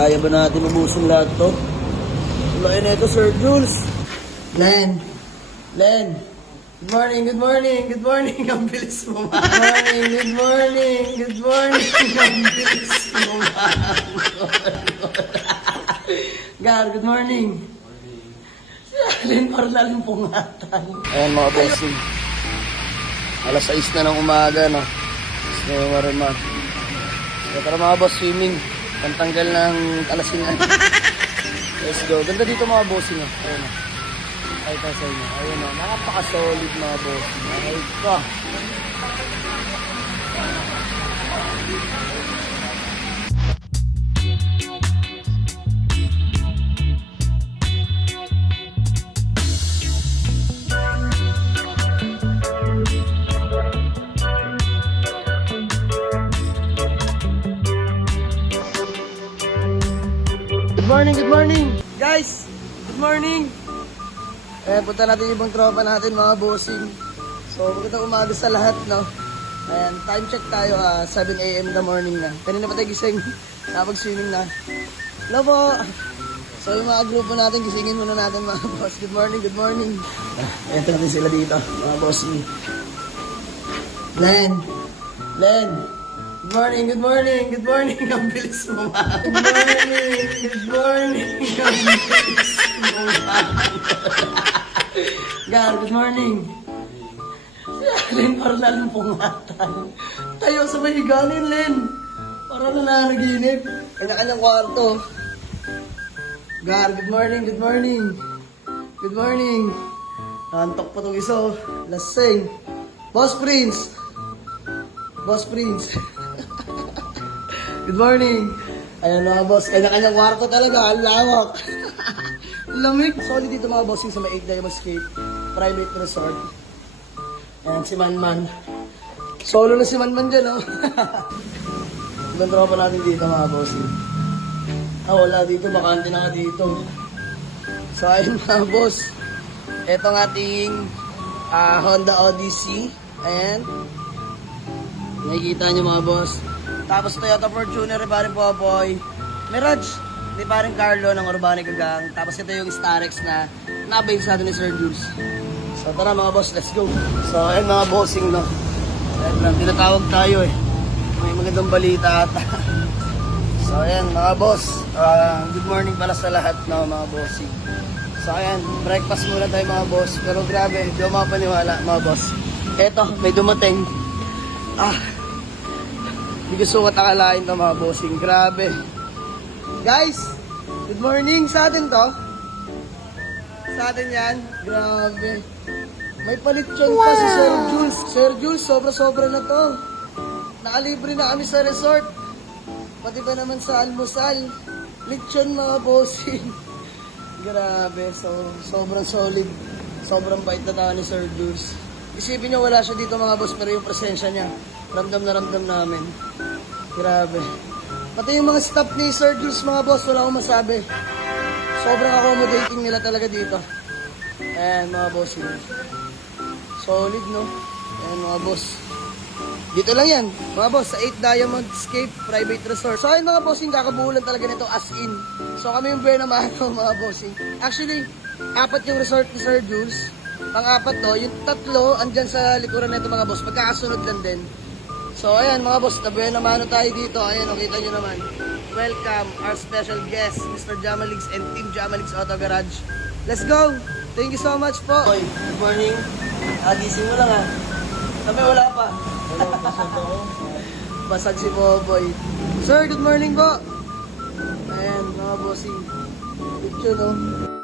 Kaya ba natin ubusin lahat to? Laki na ito, Sir Jules. Len. Good morning, good morning, good morning. Ang bilis mo, ma. Good morning, good morning. Ang bilis mo, ma. Gar, good morning. Si Allen, parang nalimpungatan. Ayan mga bossing. Alas 6 na ng umaga, no? Gusto mo marimar. Tara mga boss, swimming. Pantanggal ng kalasingan. Let's go. Ganda dito mga bossing, no? Ayan, no? Ay, sa inyo. Ayun, no? Napaka-solid mga bossing. Ay, ka. Good morning! Guys! Good morning! Punta natin yung ibang tropa natin mga bossing. So, magandang umaga sa lahat, no? Ayan, time check tayo, 7 AM in the morning na. Kanina pa tayo gising, napag-swimming na. Hello po! So, yung mga grupo natin, gisingin muna natin mga boss. Good morning, good morning! Ayan, natin sila dito, mga bossing. Len! Good morning, good morning, good morning. Ang bilis mo, ma. Good morning, good morning. Ang bilis mo, ma. Gar, good morning. Si Allen, parang nalimpungatan. Tayo sa may higanin, Len. Parang nananaginip. Kanya-kanyang kwarto. Gar, good morning, good morning. Good morning. Nantok pa itong iso. Lasing. Boss Prince. Good morning! Ayan mga boss, kanya-kanyang kwarto talaga, ang lawak. Lamig. Solid dito mga bossing sa may 8 Diamond Escape Private Resort. Ayan si Manman. Solo na si Manman dyan, oh. Ibang tropa natin dito mga bossing. Wala dito, bakante na nga dito. So ayun mga boss, ito ang ating Honda Odyssey. Ayan. Nakikita nyo mga boss. Tapos Toyota Fortuner, paring Popoy. Mirage, ni paring Carlo ng Urbanic Gang. Tapos ito yung Starex na nabay sa atin ni Sir Jules. So tara mga boss, let's go. So ayun mga bossing, no. Ayun lang, tinatawag tayo eh. May magandang balita ata. So ayan mga boss, good morning pala sa lahat, no, mga bossing. So ayan, breakfast muna tayo mga boss. Pero grabe, di ako mapaniwala mga boss. Eto, may dumating. Hindi ko sukat akalain to mga bossing. Grabe. Guys, good morning. Sa atin to. Sa atin yan. Grabe. May palityon pa si Sir Jules. Sir Jules, sobra-sobra na to. Nakalibre na kami sa resort. Pati pa naman sa almusal. Lechon mga bossing. Grabe. So, sobrang solid. Sobrang bait na tao ni Sir Jules. Isipin nyo, wala siya dito mga boss, pero yung presensya niya, ramdam na ramdam namin. Grabe. Pati yung mga staff ni Sir Jules mga boss, wala akong masabi. Sobrang accommodating nila talaga dito. Ayan mga boss. Solid, no? Ayan mga boss. Dito lang yan, mga boss, sa 8 Diamond Escape Private Resort. So ayun mga bossing, kakabuulan talaga nito as in. So kami yung buena mano mga bossing. Actually, 4 yung resort ni Sir Jules. Pang-apat to, yung 3 andyan sa likuran nito mga boss, magkakasunod lang din. So ayan mga boss, tabi naman tayo dito. Ayan, nakita nyo naman. Welcome our special guest, Mr. Jamalix and Team Jamalix Auto Garage. Let's go! Thank you so much po. Boy, good morning. Gising mo lang ha. Sabi wala pa. Basag si Boboy. Sir, good morning po. Ayan mga bossing. Good yun, no?